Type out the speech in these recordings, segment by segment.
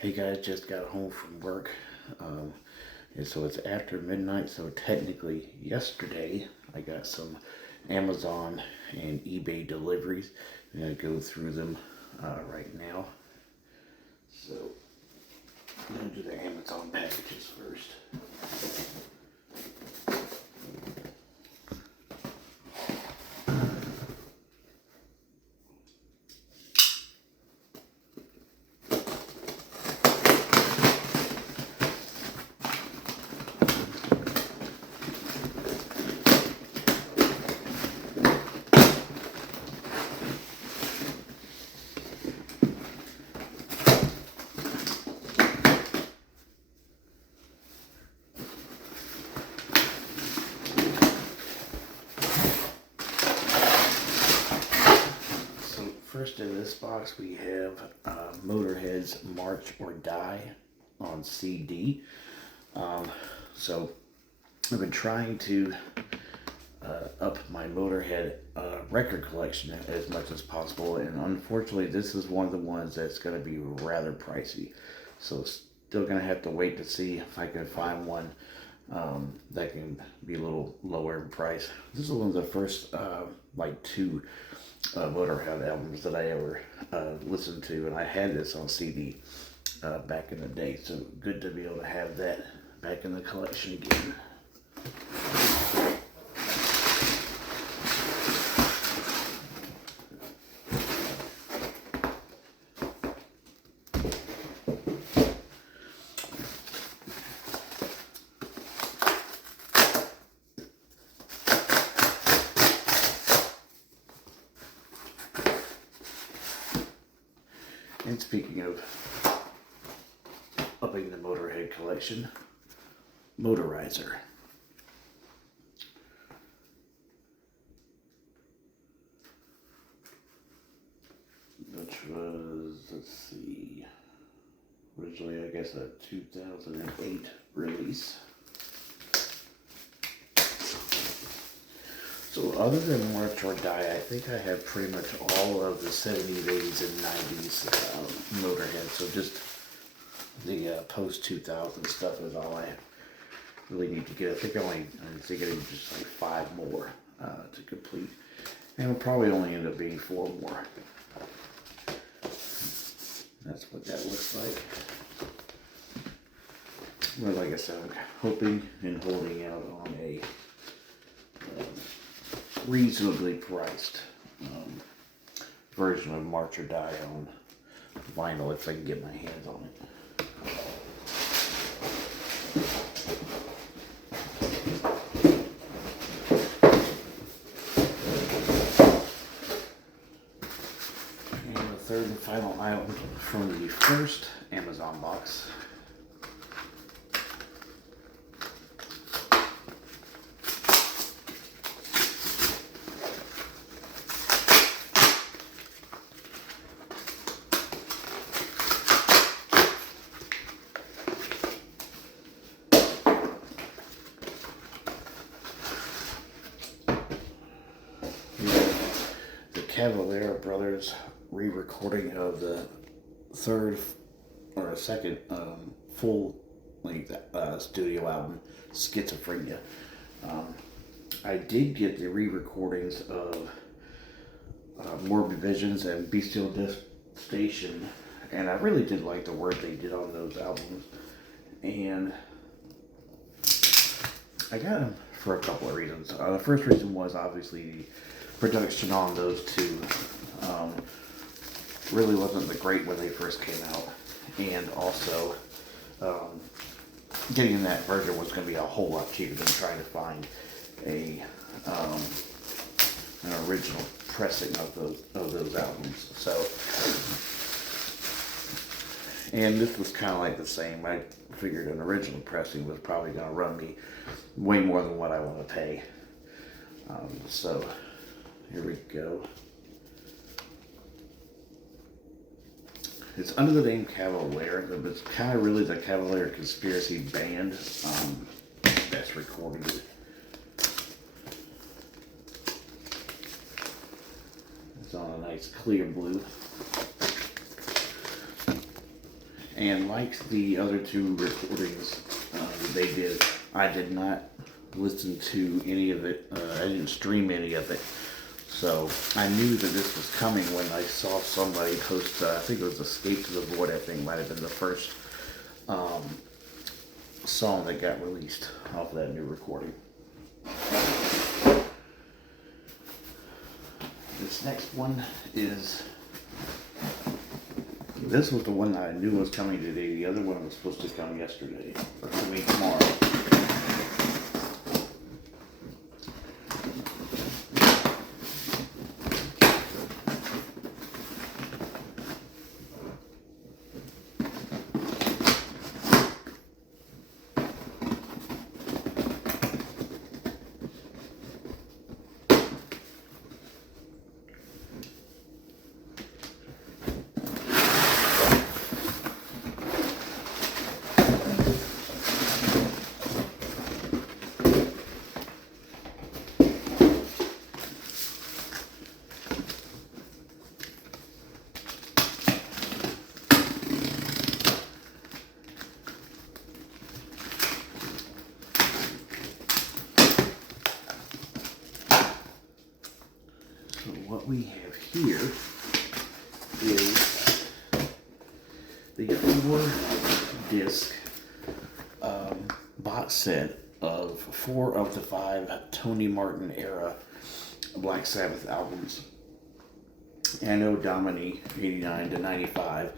Hey guys, just got home from work. Um, and so it's after midnight, so technically yesterday I got some Amazon and eBay deliveries. I'm going to go through them right now. So I'm going to do the Amazon packages first. So first in this box we have Motorhead's March or Die on CD. So I've been trying to up my Motorhead record collection as much as possible, and unfortunately, this is one of the ones that's going to be rather pricey. So, still going to have to wait to see if I can find one that can be a little lower in price. This is one of the first like two Motorhead albums that I ever listened to, and I had this on CD back in the day. So good to be able to have that back in the collection again. And speaking of upping the Motorhead collection, Motorizer. Which was, let's see, originally I guess a 2008 release. So other than March or Die, I think I have pretty much all of the 70s, 80s, and 90s Motorhead. So just the post 2000 stuff is all I really need to get. I think I'm getting just like 5 more to complete. And it'll probably only end up being 4 more. That's what that looks like. Well, like I said, I'm hoping and holding out on a reasonably priced version of March or Die on vinyl if I can get my hands on it. And the third and final item from the first Amazon box. The Cavalier Brothers re-recording of the third or second full-length studio album, Schizophrenia. I did get the re-recordings of Morbid Visions and Bestial Devastation, and I really did like the work they did on those albums. And I got them for a couple of reasons. The first reason was obviously the production on those two really wasn't the great when they first came out, and also getting that version was going to be a whole lot cheaper than trying to find a an original pressing of those albums. So, and this was kind of like the same. I figured an original pressing was probably going to run me way more than what I want to pay. So here we go. It's under the name Cavalier, but it's kind of really the Cavalier Conspiracy Band that's recording it. It's on a nice clear blue. And like the other two recordings they did, I did not listen to any of it. I didn't stream any of it. So I knew that this was coming when I saw somebody post, I think it was Escape to the Void, I think might have been the first song that got released off of that new recording. This next one is, this was the one that I knew was coming today. The other one was supposed to come yesterday, or coming tomorrow. So what we have here is the 4-disc box set of 4 of the 5 Tony Martin era Black Sabbath albums. Anno Domini 89 to 95.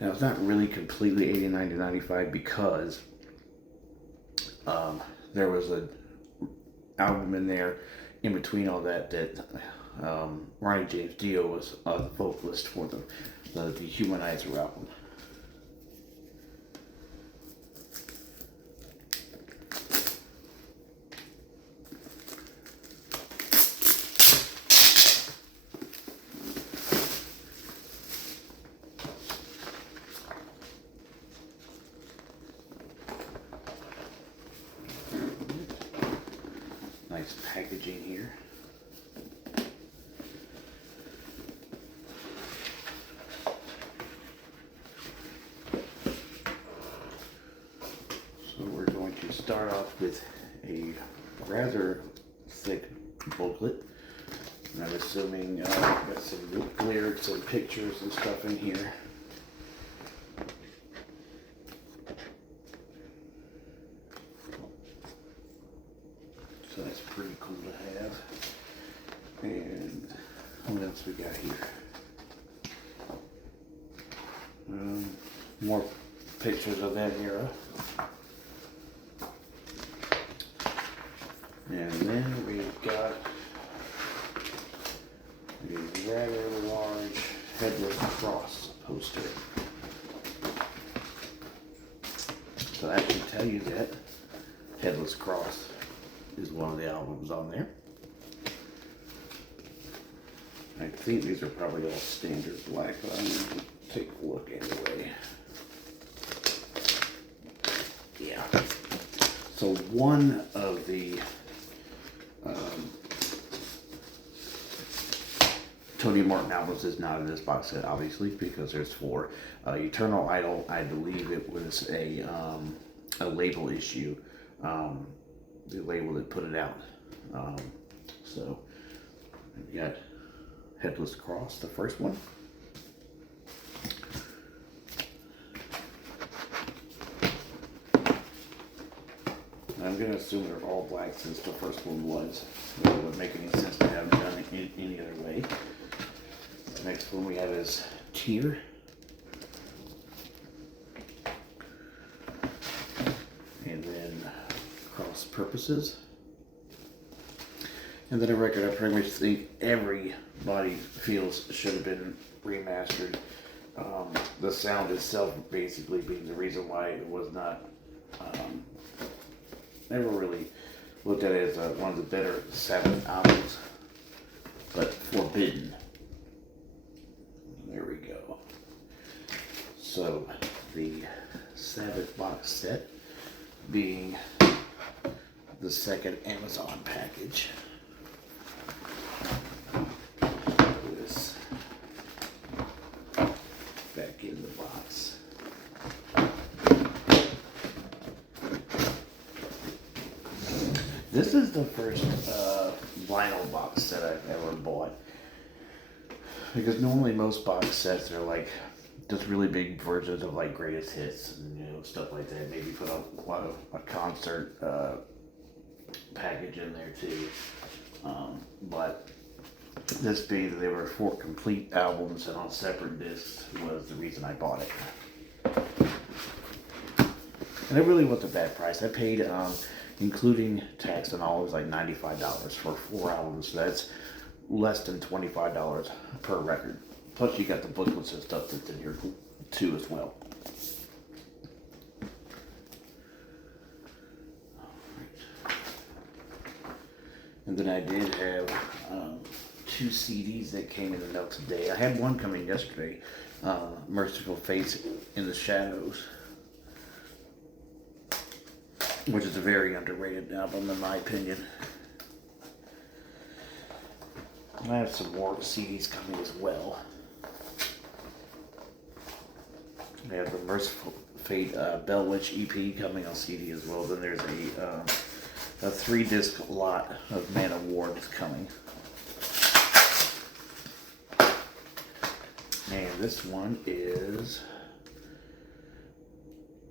Now it's not really completely 89 to 95 because there was an album in there in between all that Ronnie James Dio was the vocalist for the Dehumanizer album. Nice packaging here. So we're going to start off with a rather thick booklet. And I'm assuming got some lyrics and pictures and stuff in here. So that's pretty cool to have. And what else we got here? More pictures of that era. And then we've got a rather large headless cross poster. So I can tell you that Headless Cross is one of the albums on there. I think these are probably all standard black, but I'm going to take a look anyway. Yeah. So one of the Tony Martin albums is not in this box set, obviously, because there's 4. Eternal Idol, I believe it was a label issue. The label that put it out. So we got Headless Cross, the first one. I'm going to assume they're all black since the first one was. It wouldn't make any sense to have them done in any other way. The next one we have is Tear. And then Cross Purposes. And then a record I pretty much think everybody feels should have been remastered. The sound itself basically being the reason why it was not never really looked at it as one of the better Sabbath albums, but Forbidden. There we go. So the Sabbath box set being the second Amazon package. Put this back in the box. This is the first vinyl box set I've ever bought. Because normally most box sets are like just really big versions of like greatest hits and stuff like that. Maybe put a concert package in there too. But this being that they were 4 complete albums and on separate discs was the reason I bought it. And it really wasn't a bad price. I paid, including tax and all, it was like $95 for 4 albums. So that's less than $25 per record. Plus you got the booklets and stuff that's in here too as well. And then I did have 2 CDs that came in the mail today. I had one coming yesterday, Merciful Fates in the Shadows, which is a very underrated album in my opinion. I have some more CDs coming as well. I have the Merciful Fate Bell Witch EP coming on CD as well. Then there's a 3-disc lot of Man of War that's coming. And this one is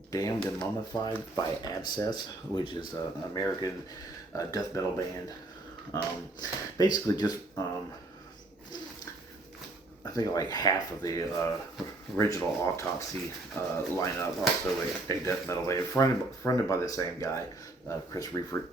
Damned and Mummified by Abscess, which is an American death metal band. Basically just, I think like half of the original Autopsy lineup, also a death metal band, fronted by the same guy, Chris Reifert.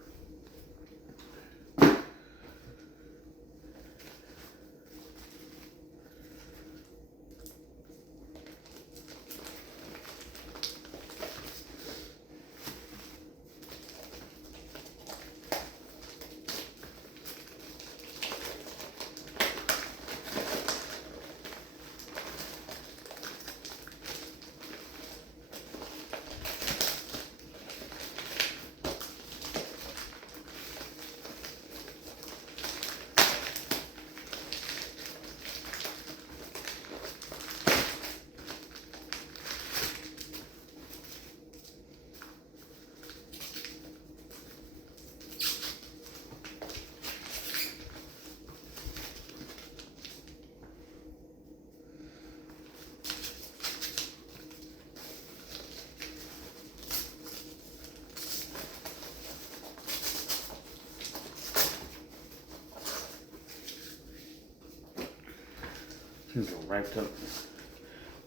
These are wrapped up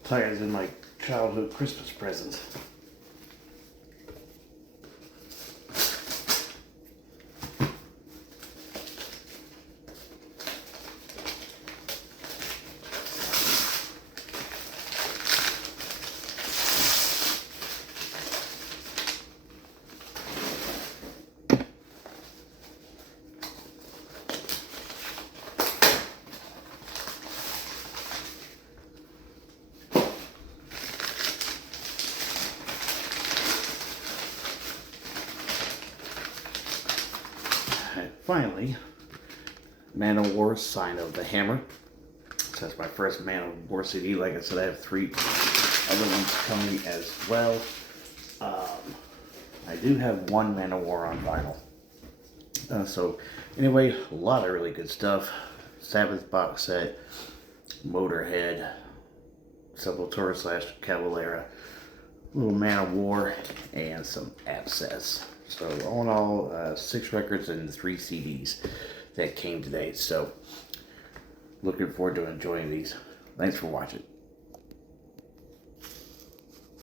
tight as in my childhood Christmas presents. Finally, Man of War, Sign of the Hammer. So that's my first Man of War CD. Like I said, I have 3 other ones coming as well. I do have 1 Man of War on vinyl. So anyway, a lot of really good stuff. Sabbath box set, Motorhead, Sepultura / Cavalera, little Man of War, and some Abscess. So all in all, 6 records and 3 CDs that came today. So looking forward to enjoying these. Thanks for watching.